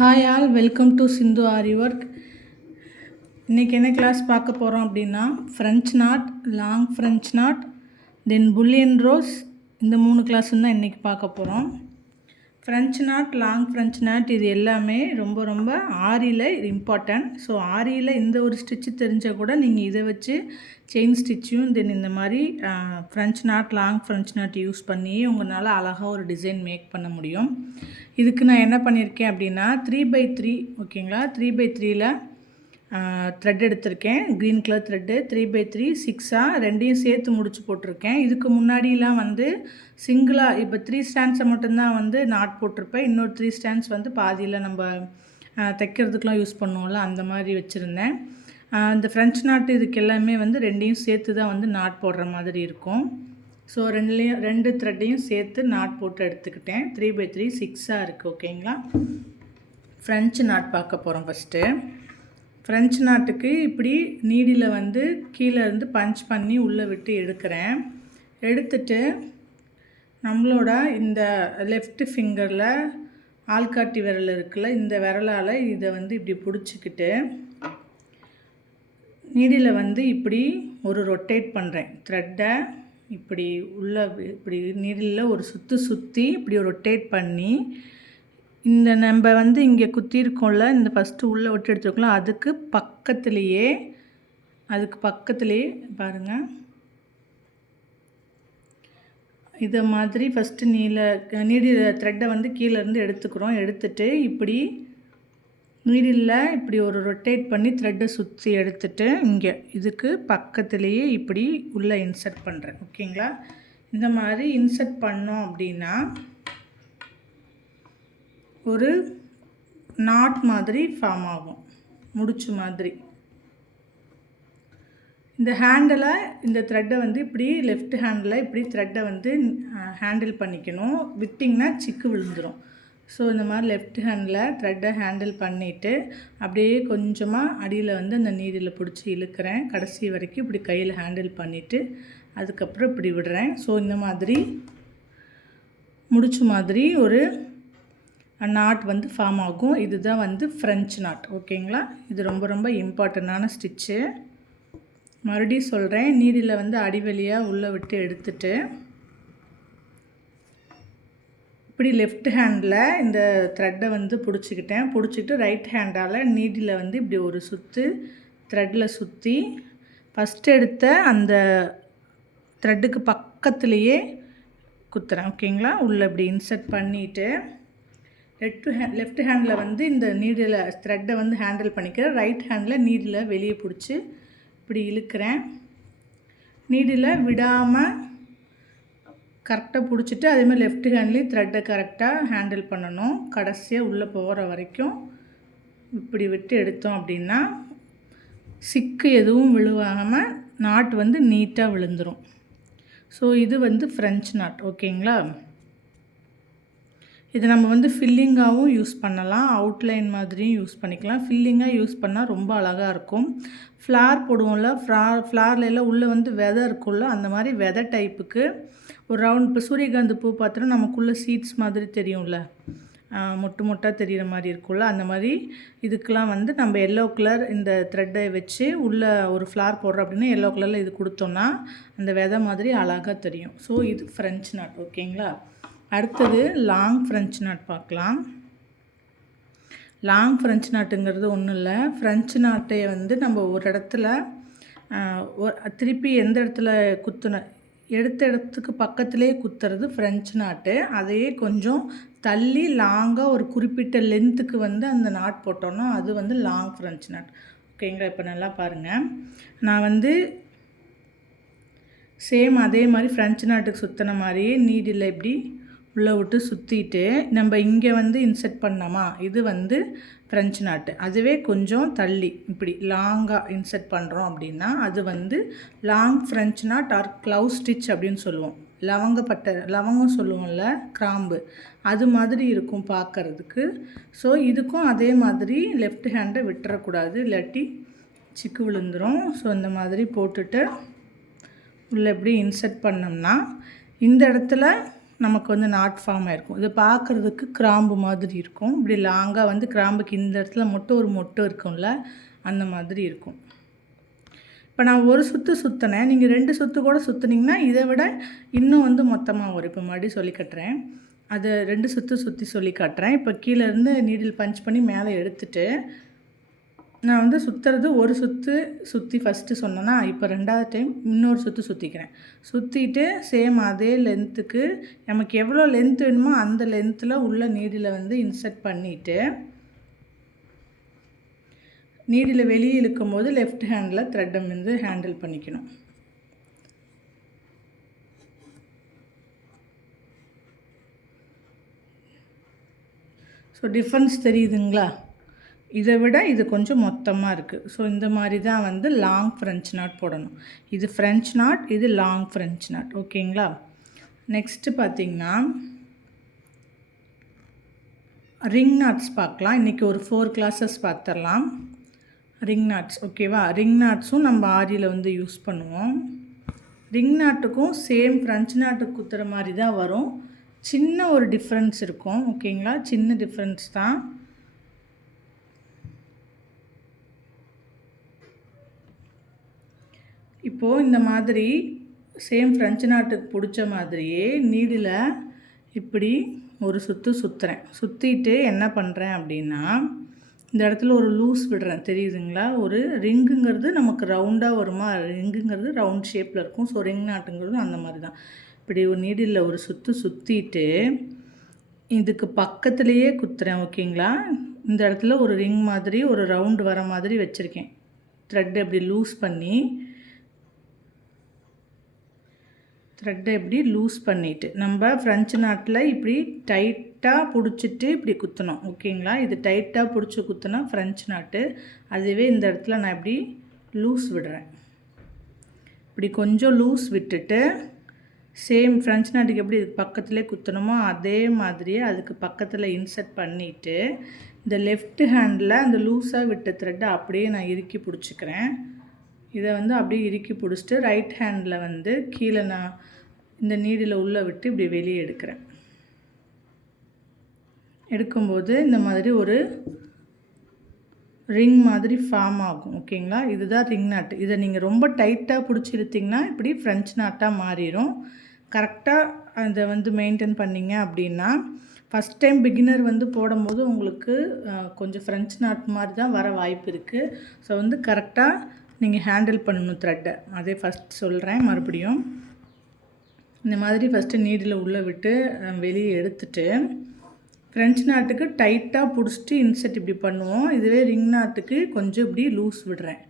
Hi all, welcome to Sindhu aari work. இன்றைக்கி என்ன class பார்க்க போகிறோம் அப்படின்னா, French knot, long French knot, then bullion rose, இந்த 3 கிளாஸும் தான் இன்றைக்கி பார்க்க போகிறோம். French knot, long French knot இது எல்லாமே ரொம்ப ஆரியில் இது இம்பார்ட்டன்ட். ஸோ ஆரியில் இந்த ஒரு ஸ்டிச்சு தெரிஞ்சால் கூட நீங்கள் இதை வச்சு செயின் ஸ்டிச்சும் தென் இந்த மாதிரி French knot, long French not use பண்ணி உங்களால் அழகாக ஒரு டிசைன் மேக் பண்ண முடியும். இதுக்கு நான் என்ன பண்ணியிருக்கேன் அப்படின்னா 3x3 ஓகேங்களா, 3x3ல் த்ரெட் எடுத்திருக்கேன். க்ரீன் கலர் த்ரெட்டு 3x3 6ஆக ரெண்டையும் சேர்த்து முடிச்சு போட்டிருக்கேன். இதுக்கு முன்னாடிலாம் வந்து சிங்கிளாக இப்போ 3 ஸ்டாண்ட்ஸை மட்டும்தான் வந்து நாட் போட்டிருப்பேன். இன்னொரு 3 ஸ்டாண்ட்ஸ் வந்து பாதியில் நம்ம தைக்கிறதுக்கெலாம் யூஸ் பண்ணுவோம்ல, அந்த மாதிரி வச்சுருந்தேன். இந்த ஃப்ரெஞ்ச் நாட்டு இதுக்கு எல்லாமே வந்து ரெண்டையும் சேர்த்து தான் வந்து நாட் போடுற மாதிரி இருக்கும். ஸோ ரெண்டு த்ரெட்டையும் சேர்த்து நாட் போட்டு எடுத்துக்கிட்டேன். 3x3 6ஆக இருக்குது ஓகேங்களா. ஃப்ரெஞ்ச் நாட் பார்க்க போகிறோம். ஃபஸ்ட்டு ஃப்ரெஞ்ச் நாட்டுக்கு இப்படி நீடியில் வந்து கீழே இருந்து பஞ்ச் பண்ணி உள்ளே விட்டு எடுக்கிறேன். எடுத்துட்டு நம்மளோட இந்த லெஃப்ட் ஃபிங்கரில் ஆள்காட்டி விரல் இருக்குல்ல, இந்த விரலால் இதை வந்து இப்படி பிடிச்சிக்கிட்டு நீடியில் வந்து இப்படி ஒரு ரொட்டேட் பண்ணுறேன். த்ரெட்டை இப்படி உள்ள இப்படி நீடில் ஒரு சுற்றி இப்படி ரொட்டேட் பண்ணி இந்த நம்ம வந்து இங்கே குத்திருக்கோம்ல, இந்த ஃபஸ்ட்டு உள்ளே விட்டு எடுத்துருக்கோம்ல, அதுக்கு பக்கத்துலேயே பாருங்கள், இதை மாதிரி ஃபஸ்ட்டு நீடி த்ரெட்டை வந்து கீழேருந்து எடுத்துக்கிறோம். எடுத்துகிட்டு இப்படி நீடில் இப்படி ஒரு ரொட்டேட் பண்ணி த்ரெட்டை சுற்றி எடுத்துகிட்டு இங்கே இதுக்கு பக்கத்துலேயே இப்படி உள்ளே இன்சர்ட் பண்ணுறேன் ஓகேங்களா. இந்த மாதிரி இன்சர்ட் பண்ணோம் அப்படின்னா ஒரு நாட் மாதிரி ஃபார்ம் ஆகும், முடிச்சு மாதிரி. இந்த ஹேண்டில் இந்த த்ரெட்டை வந்து இப்படி லெஃப்ட் ஹேண்டில் இப்படி த்ரெட்டை வந்து ஹேண்டில் பண்ணிக்கணும். விட்டிங்கன்னா சிக்கு விழுந்துடும். ஸோ இந்த மாதிரி லெஃப்ட் ஹேண்டில் த்ரெட்டை ஹேண்டில் பண்ணிவிட்டு அப்படியே கொஞ்சமாக அடியில் வந்து அந்த நீடில் பிடிச்சி இழுக்கிறேன். கடைசி வரைக்கும் இப்படி கையில் ஹேண்டில் பண்ணிவிட்டு அதுக்கப்புறம் இப்படி விடுறேன். ஸோ இந்த மாதிரி முடிச்சு மாதிரி ஒரு நாட் வந்து ஃபார்ம் ஆகும். இதுதான் வந்து ஃப்ரெஞ்ச் நாட் ஓகேங்களா. இது ரொம்ப இம்பார்ட்டண்ட்டான ஸ்டிச்சு. மறுபடியும் சொல்கிறேன், நீடில் வந்து அடிவலியாக உள்ளே விட்டு எடுத்துட்டு இப்படி லெஃப்ட் ஹேண்டில் இந்த த்ரெட்டை வந்து பிடிச்சிக்கிட்டு ரைட் ஹேண்டால் நீடில் வந்து இப்படி ஒரு த்ரெட்டில் சுற்றி ஃபஸ்ட்டு எடுத்த அந்த த்ரெட்டுக்கு பக்கத்துலேயே குத்துறேன் ஓகேங்களா. உள்ளே இப்படி இன்சர்ட் பண்ணிவிட்டு லெஃப்ட் ஹேண்டில் வந்து இந்த நீடில் த்ரெட்டை வந்து ஹேண்டில் பண்ணிக்கிறேன். ரைட் ஹேண்டில் நீடில் வெளியே பிடிச்சி இப்படி இழுக்கிறேன். நீடில் விடாமல் கரெக்டாக பிடிச்சிட்டு அதேமாதிரி லெஃப்ட் ஹேண்ட்லேயும் த்ரெட்டை கரெக்டாக ஹேண்டில் பண்ணணும். கடைசியாக உள்ளே போகிற வரைக்கும் இப்படி விட்டு எடுத்தோம் அப்படின்னா சிக்கு எதுவும் விழுவாமல் நாட் வந்து நீட்டாக விழுந்துடும். ஸோ இது வந்து ஃப்ரெஞ்ச் நாட் ஓகேங்களா. இது நம்ம வந்து ஃபில்லிங்காகவும் யூஸ் பண்ணலாம், அவுட்லைன் மாதிரியும் யூஸ் பண்ணிக்கலாம். ஃபில்லிங்காக யூஸ் பண்ணால் ரொம்ப அழகாக இருக்கும். ஃப்ளார் போடுவோம்ல, ஃப்ளார்லாம் உள்ளே வந்து விதை இருக்கும்ல, அந்த மாதிரி விதை டைப்புக்கு ஒரு ரவுண்ட். இப்போ சூரியகாந்தி பூ பார்த்தோன்னா நமக்குள்ளே சீட்ஸ் மாதிரி தெரியும்ல, மொட்டாக தெரிகிற மாதிரி இருக்கும்ல, அந்த மாதிரி இதுக்கெலாம் வந்து நம்ம எல்லோ கலர் இந்த த்ரெட்டை வச்சு உள்ளே ஒரு ஃப்ளார் போடுறோம் அப்படின்னா எல்லோ கலரில் இது கொடுத்தோன்னா அந்த விதை மாதிரி அழகாக தெரியும். ஸோ இது ஃப்ரெஞ்ச் நாட் ஓகேங்களா. அடுத்தது லாங் ஃப்ரெஞ்ச் நாட் பார்க்கலாம். லாங் ஃப்ரெஞ்ச் நாட்டுங்கிறது ஒன்றும் இல்லை, ஃப்ரெஞ்ச் நாட்டை வந்து நம்ம ஒரு இடத்துல திருப்பி எந்த இடத்துல எடுத்த இடத்துக்கு பக்கத்துலேயே குத்துறது ஃப்ரெஞ்ச் நாட்டு. அதையே கொஞ்சம் தள்ளி லாங்காக ஒரு குறிப்பிட்ட லென்த்துக்கு வந்து அந்த நாட் போட்டோன்னா அது வந்து லாங் ஃப்ரெஞ்ச் நாட் ஓகேங்களா. இப்போ நல்லா பாருங்கள், நான் வந்து சேம் அதே மாதிரி ஃப்ரெஞ்ச் நாட்டுக்கு சுற்றின மாதிரியே நீடில் இப்படி உள்ளே விட்டு சுற்றிட்டு நம்ம இங்கே வந்து இன்சர்ட் பண்ணோமா, இது வந்து ஃப்ரெஞ்ச் நாட்டு. அதுவே கொஞ்சம் தள்ளி இப்படி லாங்காக இன்சர்ட் பண்ணுறோம் அப்படின்னா அது வந்து long French knot or clove stitch அப்படின்னு சொல்லுவோம். லவங்கம் சொல்லுவோம்ல, கிராம்பு, அது மாதிரி இருக்கும் பார்க்குறதுக்கு. ஸோ இதுக்கும் அதே மாதிரி லெஃப்ட் ஹேண்டை விட்டுறக்கூடாது, இல்லாட்டி சிக்கு விழுந்துடும். ஸோ இந்த மாதிரி போட்டுட்டு உள்ளே எப்படி இன்சர்ட் பண்ணோம்னா இந்த இடத்துல நமக்கு வந்து நாட் ஃபார்ம் ஆகிருக்கும். இது பார்க்குறதுக்கு கிராம்பு மாதிரி இருக்கும். இப்படி லாங்காக வந்து கிராம்புக்கு இந்த இடத்துல மட்டும் ஒரு மொட்டு இருக்கும்ல, அந்த மாதிரி இருக்கும். இப்போ நான் ஒரு சுற்று சுற்றினேன், நீங்கள் 2 சுற்று கூட சுற்றுனீங்கன்னா இதை விட இன்னும் வந்து மொத்தமாக வரும். இப்போ மறுபடியும் சொல்லி காட்டுறேன், அதை 2 சுற்று சுற்றி சொல்லி காட்டுறேன். இப்போ கீழேருந்து நீடில் பஞ்ச் பண்ணி மேலே எடுத்துட்டு நான் வந்து சுற்றுறது ஒரு சுற்று சுற்றி ஃபஸ்ட்டு சொன்னேன்னா, இப்போ 2வது டைம் இன்னொரு சுற்று சுற்றிக்கிறேன். சுற்றிட்டு சேம் அதே லென்த்துக்கு நமக்கு எவ்வளோ லென்த் வேணுமோ அந்த லென்த்தில் உள்ள நீடில் வந்து இன்சர்ட் பண்ணிவிட்டு நீடில் வெளியே இழுக்கும் போது லெஃப்ட் ஹேண்டில் த்ரெட்டை வந்து ஹேண்டில் பண்ணிக்கணும். ஸோ டிஃப்ரென்ஸ் தெரியுதுங்களா? இதை விட இது கொஞ்சம் மொத்தமாக இருக்குது. ஸோ இந்த மாதிரி தான் வந்து லாங் ஃப்ரெஞ்ச் நாட் போடணும். இது ஃப்ரெஞ்ச் நாட், இது லாங் ஃப்ரெஞ்ச் நாட். ஓகேங்களா? நெக்ஸ்ட்டு பார்த்திங்கன்னா ரிங் நாட்ஸ் பார்க்கலாம். இன்றைக்கி ஒரு 4 கிளாஸஸ் பார்த்துடலாம். ரிங் நாட்ஸ் ஓகேவா? ரிங் நாட்ஸும் நம்ம ஆரியில் வந்து யூஸ் பண்ணுவோம். ரிங் நாட்டுக்கும் சேம் ஃப்ரெஞ்ச் நாட்டுக்கு குத்துற மாதிரி தான் வரும். சின்ன ஒரு டிஃப்ரென்ஸ் இருக்கும். ஓகேங்களா? சின்ன டிஃப்ரென்ஸ் தான். இப்போது இந்த மாதிரி சேம் ஃப்ரெஞ்ச் நாட்டுக்கு பிடிச்ச மாதிரியே நீடில் இப்படி ஒரு சுற்று சுற்றுறேன். சுற்றிட்டு என்ன பண்ணுறேன் அப்படின்னா, இந்த இடத்துல ஒரு லூஸ் விடுறேன். தெரியுதுங்களா? ஒரு ரிங்குங்கிறது நமக்கு ரவுண்டாக வருமா, ரிங்குங்கிறது ரவுண்ட் ஷேப்பில் இருக்கும். ஸோ ரிங் நாட்டுங்கிறது அந்த மாதிரி தான். இப்படி ஒரு நீடில் ஒரு சுற்று சுற்றிட்டு இதுக்கு பக்கத்துலேயே குத்துறேன். ஓகேங்களா? இந்த இடத்துல ஒரு ரிங் மாதிரி ஒரு ரவுண்டு வர மாதிரி வச்சுருக்கேன். த்ரெட்டை இப்படி லூஸ் பண்ணி பண்ணிவிட்டு நம்ம ஃப்ரெஞ்ச் நாட்டில் இப்படி டைட்டாக பிடிச்சிட்டு இப்படி குத்தணும். ஓகேங்களா? இது டைட்டாக பிடிச்சி குத்துனா ஃப்ரெஞ்ச் நாட்டு. அதுவே இந்த இடத்துல நான் இப்படி லூஸ் விடுறேன். இப்படி கொஞ்சம் லூஸ் விட்டுட்டு சேம் ஃப்ரெஞ்ச் நாட்டுக்கு எப்படி இதுக்கு பக்கத்துலேயே குத்தணுமோ அதே மாதிரியே அதுக்கு பக்கத்தில் இன்சர்ட் பண்ணிவிட்டு இந்த லெஃப்ட் ஹேண்டில் அந்த லூஸாக விட்ட த்ரெட்டை அப்படியே நான் இறுக்கி பிடிச்சிக்கிறேன். இதை வந்து அப்படியே இறுக்கி பிடிச்சிட்டு ரைட் ஹேண்டில் வந்து கீழே நான் இந்த நீடில் உள்ளே விட்டு இப்படி வெளியே எடுக்கிறேன். எடுக்கும்போது இந்த மாதிரி ஒரு ரிங் மாதிரி ஃபார்ம் ஆகும். ஓகேங்களா? இதுதான் ரிங் நாட்டு. இதை நீங்கள் ரொம்ப டைட்டாக பிடிச்சி இழுத்திங்கன்னா இப்படி ஃப்ரெஞ்ச் நாட்டாக மாறிடும். கரெக்டாக அதை வந்து மெயின்டைன் பண்ணிங்க அப்படின்னா ஃபஸ்ட் டைம் பிகினர் வந்து போடும்போது உங்களுக்கு கொஞ்சம் ஃப்ரெஞ்ச் நாட் மாதிரி தான் வர வாய்ப்பு இருக்குது. ஸோ வந்து கரெக்டாக நீங்கள் ஹேண்டில் பண்ணணும் த்ரெட்டை. அதே ஃபஸ்ட் சொல்கிறேன் மறுபடியும். இந்த மாதிரி ஃபஸ்ட்டு நீடில் உள்ளே விட்டு வெளியே எடுத்துட்டு ஃப்ரெஞ்ச் நாட்டுக்கு டைட்டாக பிடிச்சிட்டு இன்சர்ட் இப்படி பண்ணுவோம். இதுவே ரிங் நாட்டுக்கு கொஞ்சம் இப்படி லூஸ் விடுறேன்.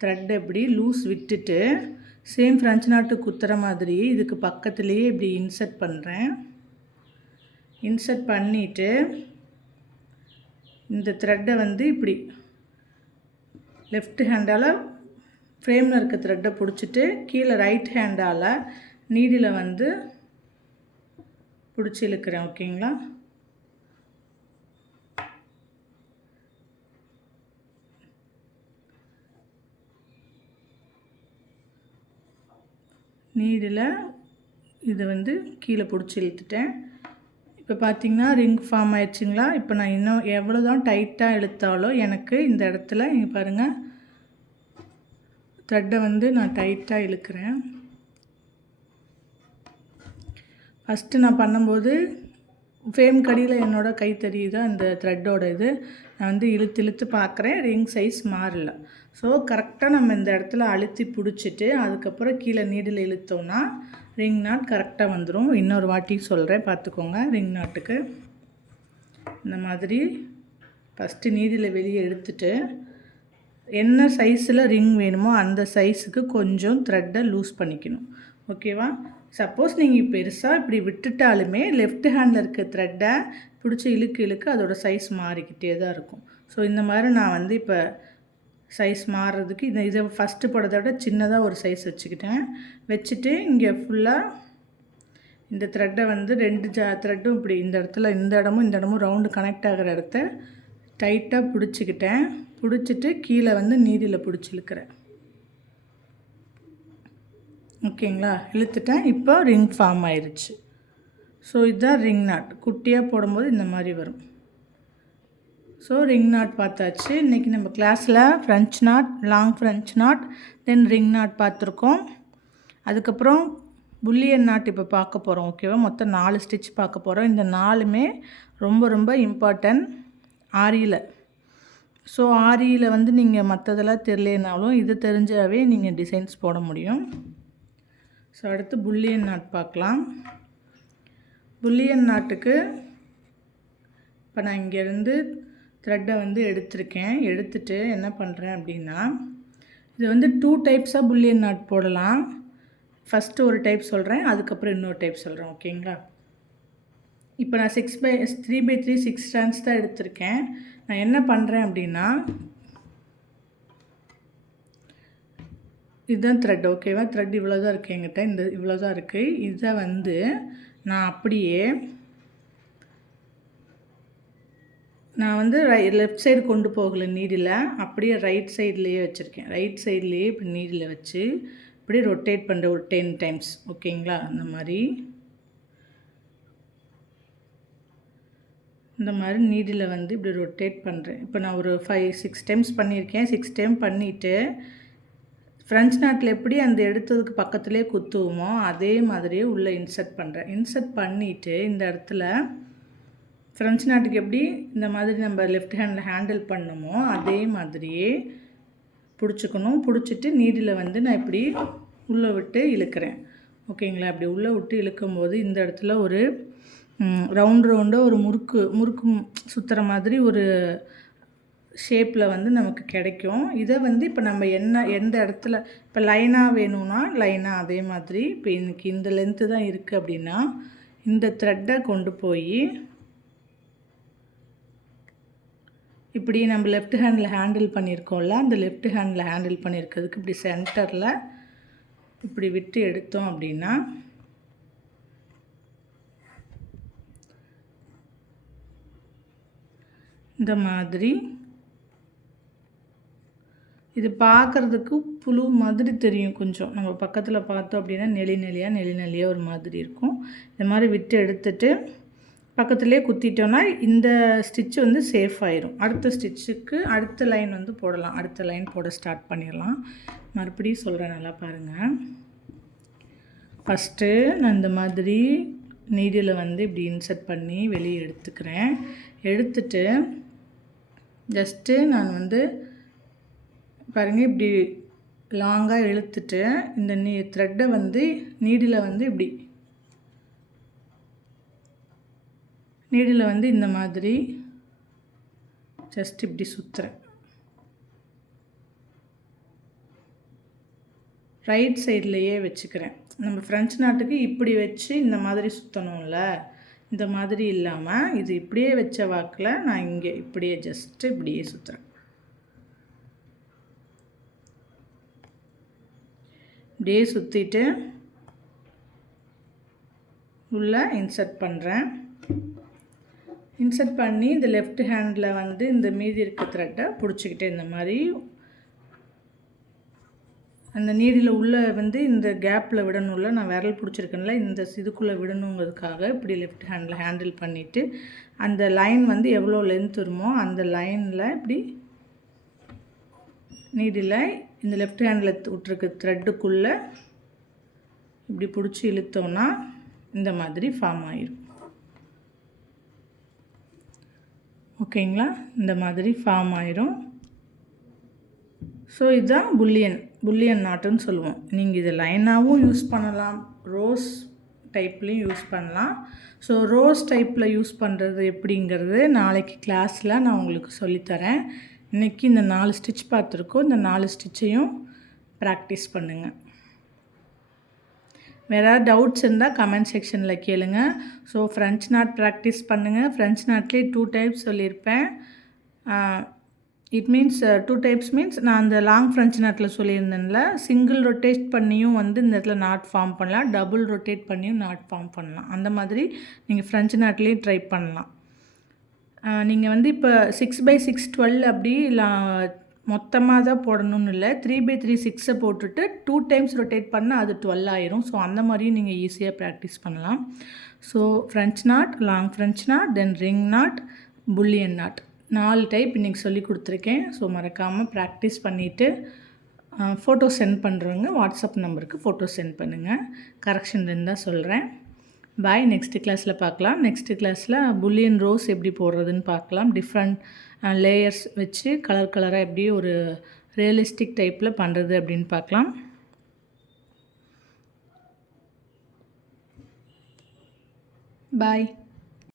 த்ரெட்டை இப்படி லூஸ் விட்டுட்டு சேம் ஃப்ரெஞ்ச் நாட்டு குத்துற மாதிரி இதுக்கு பக்கத்துலேயே இப்படி இன்சர்ட் பண்ணுறேன். இன்சர்ட் பண்ணிவிட்டு இந்த த்ரெட்டை வந்து இப்படி லெஃப்ட் ஹேண்டால் ஃப்ரேமில் இருக்க த்ரெட்டை பிடிச்சிட்டு கீழே ரைட் ஹேண்டால் நீடில் வந்து பிடிச்சி இழுக்கிறேன். ஓகேங்களா? நீடில் இதை வந்து கீழே பிடிச்சி இழுத்துட்டேன். இப்போ பார்த்திங்கன்னா ரிங் ஃபார்ம் ஆயிடுச்சுங்களா? இப்போ நான் இன்னும் எவ்வளோ தான் டைட்டாக இழுத்தாலும் எனக்கு இந்த இடத்துல இங்கே பாருங்கள் த்ரெட்டை வந்து நான் டைட்டாக இழுக்கிறேன். ஃபஸ்ட்டு நான் பண்ணும்போது ஃப்ரேம் கடியில் என்னோடய கை தெரியுதா இந்த த்ரெட்டோட இது நான் வந்து இழுத்து பார்க்குறேன். ரிங் சைஸ் மாறல. ஸோ கரெக்டாக நம்ம இந்த இடத்துல அழுத்தி பிடிச்சிட்டு அதுக்கப்புறம் கீழே நீடில் இழுத்தோன்னா ரிங் நாட் கரெக்டாக வந்துடும். இன்னொரு வாட்டி சொல்கிறேன் பார்த்துக்கோங்க. ரிங் நாட்டுக்கு இந்த மாதிரி ஃபஸ்ட்டு நீடில் வெளியே எடுத்துட்டு என்ன சைஸில் ரிங் வேணுமோ அந்த சைஸுக்கு கொஞ்சம் த்ரெட்டை லூஸ் பண்ணிக்கணும். ஓகேவா? சப்போஸ் நீங்கள் பெருசாக இப்படி விட்டுட்டாலுமே லெஃப்ட் ஹேண்டில் இருக்க த்ரெட்டை பிடிச்சி இழுக்க அதோடய சைஸ் மாறிக்கிட்டே தான் இருக்கும். ஸோ இந்த மாதிரி நான் வந்து இப்போ சைஸ் மாறுறதுக்கு இதை ஃபஸ்ட்டு போடுறத விட சின்னதாக ஒரு சைஸ் வச்சுட்டு இங்கே ஃபுல்லாக இந்த த்ரெட்டை வந்து 2 த்ரெட்டும் இப்படி இந்த இடத்துல இந்த இடமும் ரவுண்டு கனெக்ட் ஆகிற இடத்த டைட்டாக பிடிச்சிட்டு கீழே வந்து நீடில் பிடிச்சி இழுக்கிறேன். ஓகேங்களா? இழுத்துட்டேன். இப்போ ரிங் ஃபார்ம் ஆயிடுச்சு. ஸோ இதுதான் ரிங் நாட். குட்டியாக போடும்போது இந்த மாதிரி வரும். ஸோ ரிங் நாட் பார்த்தாச்சு. இன்றைக்கி நம்ம கிளாஸில் French knot, long French knot, then ring knot பார்த்துருக்கோம். அதுக்கப்புறம் புல்லியன் நாட் இப்போ பார்க்க போகிறோம். ஓகேவா? மொத்தம் 4 ஸ்டிச் பார்க்க போகிறோம். இந்த 4மே ரொம்ப ரொம்ப இம்பார்ட்டன்ட் ஆரியில். ஸோ ஆரியில் வந்து நீங்கள் மற்றதெல்லாம் தெரியலனாலும் இது தெரிஞ்சாவே நீங்கள் டிசைன்ஸ் போட முடியும். ஸோ அடுத்து புல்லியன் நாட் பார்க்கலாம். புல்லியன் நாட்டுக்கு இப்போ நான் இங்கேருந்து த்ரெட்டை வந்து எடுத்திருக்கேன். எடுத்துகிட்டு என்ன பண்ணுறேன் அப்படின்னா, இது வந்து 2 டைப்ஸாக புல்லியன் நாட் போடலாம். ஃபஸ்ட்டு ஒரு டைப் சொல்கிறேன், அதுக்கப்புறம் இன்னொரு டைப் சொல்கிறேன். ஓகேங்களா? இப்போ நான் 3/3 6 ஸ்ட்ராண்ட்ஸ் தான் எடுத்திருக்கேன். நான் என்ன பண்ணுறேன் அப்படின்னா, இதுதான் த்ரெட். ஓகேவா? த்ரெட் இவ்வளோ தான் இருக்குது என்கிட்ட. இந்த இவ்வளோ தான் இருக்குது. இதை வந்து நான் அப்படியே நான் வந்து லெஃப்ட் சைடு கொண்டு போகலை நீடில், அப்படியே ரைட் சைட்லேயே வச்சுருக்கேன். ரைட் சைட்லேயே இப்படி நீடில் வச்சு இப்படி ரொட்டேட் பண்ணுற ஒரு 10 டைம்ஸ். ஓகேங்களா? அந்த மாதிரி நீடில் வந்து இப்படி ரொட்டேட் பண்ணுறேன். இப்போ நான் ஒரு 5-6 டைம்ஸ் பண்ணியிருக்கேன். 6 டைம் பண்ணிவிட்டு ஃப்ரெஞ்ச் நாட்டில் எப்படி அந்த எடுத்ததுக்கு பக்கத்துலேயே குத்துவோமோ அதே மாதிரியே உள்ளே இன்சர்ட் பண்ணுறேன். இன்சர்ட் பண்ணிவிட்டு இந்த இடத்துல ஃப்ரெஞ்ச் நாட்டுக்கு எப்படி இந்த மாதிரி நம்ம லெஃப்ட் ஹேண்டில் ஹேண்டில் பண்ணணுமோ அதே மாதிரியே பிடிச்சிக்கணும். பிடிச்சிட்டு நீடில் வந்து நான் இப்படி உள்ளே விட்டு இழுக்கிறேன். ஓகேங்களா? இப்படி உள்ளே விட்டு இழுக்கும்போது இந்த இடத்துல ஒரு ரவுண்டாக ஒரு முறுக்கு சுற்றுற மாதிரி ஒரு ஷேப்பில் வந்து நமக்கு கிடைக்கும். இதை வந்து இப்போ நம்ம எந்த இடத்துல இப்போ லைனாக வேணும்னா லைனாக அதே மாதிரி இப்போ எனக்கு இந்த லென்த்து தான் இருக்குது அப்படின்னா இந்த த்ரெட்டை கொண்டு போய் இப்படி நம்ம லெஃப்ட் ஹேண்டில் ஹேண்டில் பண்ணியிருக்கோம்ல, அந்த லெஃப்ட் ஹேண்டில் ஹேண்டில் பண்ணியிருக்கிறதுக்கு இப்படி சென்டரில் இப்படி விட்டு எடுத்தோம் அப்படின்னா இந்த மாதிரி இது பார்க்குறதுக்கு புழு மாதிரி தெரியும். கொஞ்சம் நம்ம பக்கத்தில் பார்த்தோம் அப்படின்னா நெளி நெளியாக ஒரு மாதிரி இருக்கும். இந்த மாதிரி விட்டு எடுத்துட்டு பக்கத்துலேயே குத்திட்டோன்னா இந்த ஸ்டிச்சு வந்து சேஃப் ஆயிரும். அடுத்த ஸ்டிச்சுக்கு அடுத்த லைன் வந்து போடலாம். அடுத்த லைன் போட ஸ்டார்ட் பண்ணிடலாம். மறுபடியும் சொல்கிறேன், நல்லா பாருங்கள். ஃபஸ்ட்டு நான் இந்த மாதிரி நீடில் வந்து இப்படி இன்சர்ட் பண்ணி வெளியே எடுத்துக்கிறேன். எடுத்துட்டு ஜஸ்ட்டு நான் வந்து பாருங்கள் இப்படி லாங்காக இழுத்துட்டு இந்த த்ரெட்டை வந்து நீடில் வந்து இப்படி நீடில் வந்து இந்த மாதிரி ஜஸ்ட் இப்படி சுற்றுறேன். ரைட் சைட்லேயே வச்சுக்கிறேன். நம்ம ஃப்ரெஞ்ச் நாட்டுக்கு இப்படி வச்சு இந்த மாதிரி சுற்றணும்ல, இந்த மாதிரி இல்லாமல் இது இப்படியே வச்ச வாக்கில் நான் இங்கே இப்படியே ஜஸ்ட்டு இப்படியே சுற்றுறேன். இப்படியே சுற்றிட்டு உள்ளே இன்சர்ட் பண்ணுறேன். இன்சர்ட் பண்ணி இந்த லெஃப்ட் ஹேண்டில் வந்து இந்த மீதி இருக்க த்ரெட்டை பிடிச்சிக்கிட்டே இந்த மாதிரி அந்த நீடில் உள்ளே வந்து இந்த கேப்பில் விடணும்ல, நான் விரல் பிடிச்சிருக்கேன்ல, இந்த இதுக்குள்ளே விடணுங்கிறதுக்காக இப்படி லெஃப்ட் ஹேண்டில் ஹேண்டில் பண்ணிவிட்டு அந்த லைன் வந்து எவ்வளோ லென்த் வருமோ அந்த லைனில் இப்படி நீடில் இந்த லெஃப்ட் ஹேண்டில் விட்டுருக்க த்ரெட்டுக்குள்ளே இப்படி பிடிச்சி இழுத்தோன்னா இந்த மாதிரி ஃபார்ம் ஆயிடும். ஓகேங்களா? இந்த மாதிரி ஃபார்ம் ஆயிரும். ஸோ இதுதான் புல்லியன் நாட்டுன்னு சொல்லுவோம். நீங்கள் இதை லைனாகவும் யூஸ் பண்ணலாம், ரோஸ் டைப்லேயும் யூஸ் பண்ணலாம். ஸோ ரோஸ் டைப்பில் யூஸ் பண்ணுறது எப்படிங்கிறது நாளைக்கு கிளாஸில் நான் உங்களுக்கு சொல்லித்தரேன். இன்றைக்கி இந்த 4 ஸ்டிச் பார்த்துருக்கோம். இந்த 4 ஸ்டிச்சையும் ப்ராக்டிஸ் பண்ணுங்கள். வேறு ஏதாவது டவுட்ஸ் இருந்தால் கமெண்ட் செக்ஷனில் கேளுங்க. ஸோ ஃப்ரெஞ்ச் நாட் ப்ராக்டிஸ் பண்ணுங்கள். ஃப்ரெஞ்ச் நாட்லேயே 2 டைப்ஸ் சொல்லியிருப்பேன். இட் மீன்ஸ் 2 டைப்ஸ் மீன்ஸ் நான் அந்த லாங் ஃப்ரெஞ்ச் நாட்டில் சொல்லியிருந்தேன்ல, சிங்கிள் ரொட்டேட் பண்ணியும் வந்து இந்த இடத்துல நாட் ஃபார்ம் பண்ணலாம், டபுள் ரொட்டேட் பண்ணியும் நாட் ஃபார்ம் பண்ணலாம். அந்த மாதிரி நீங்கள் ஃப்ரெஞ்ச் நாட்லேயும் ட்ரை பண்ணலாம். நீங்கள் வந்து இப்போ 6/6 12 அப்படி மொத்தமாக தான் போடணும்னு இல்லை, 3/3 6 போட்டுட்டு 2 டைம்ஸ் ரொட்டேட் பண்ணால் அது 12 ஆயிரும். ஸோ அந்த மாதிரியும் நீங்கள் ஈஸியாக ப்ராக்டிஸ் பண்ணலாம். So French knot, long French knot, then ring not, bullion not 4 type இன்றைக்கி சொல்லி கொடுத்துருக்கேன். ஸோ மறக்காமல் ப்ராக்டிஸ் பண்ணிவிட்டு ஃபோட்டோ சென்ட் பண்ணுறவங்க வாட்ஸ்அப் நம்பருக்கு ஃபோட்டோ சென்ட் பண்ணுங்கள். கரெக்ஷன் இருந்தால் சொல்கிறேன். பாய். நெக்ஸ்ட்டு கிளாஸில் பார்க்கலாம். நெக்ஸ்ட்டு கிளாஸில் புல்லியன் ரோஸ் எப்படி போடுறதுன்னு பார்க்கலாம். டிஃப்ரெண்ட் லேயர்ஸ் வச்சு கலராக எப்படி ஒரு ரியலிஸ்டிக் டைப்பில் பண்ணுறது அப்படின்னு பார்க்கலாம். பாய்.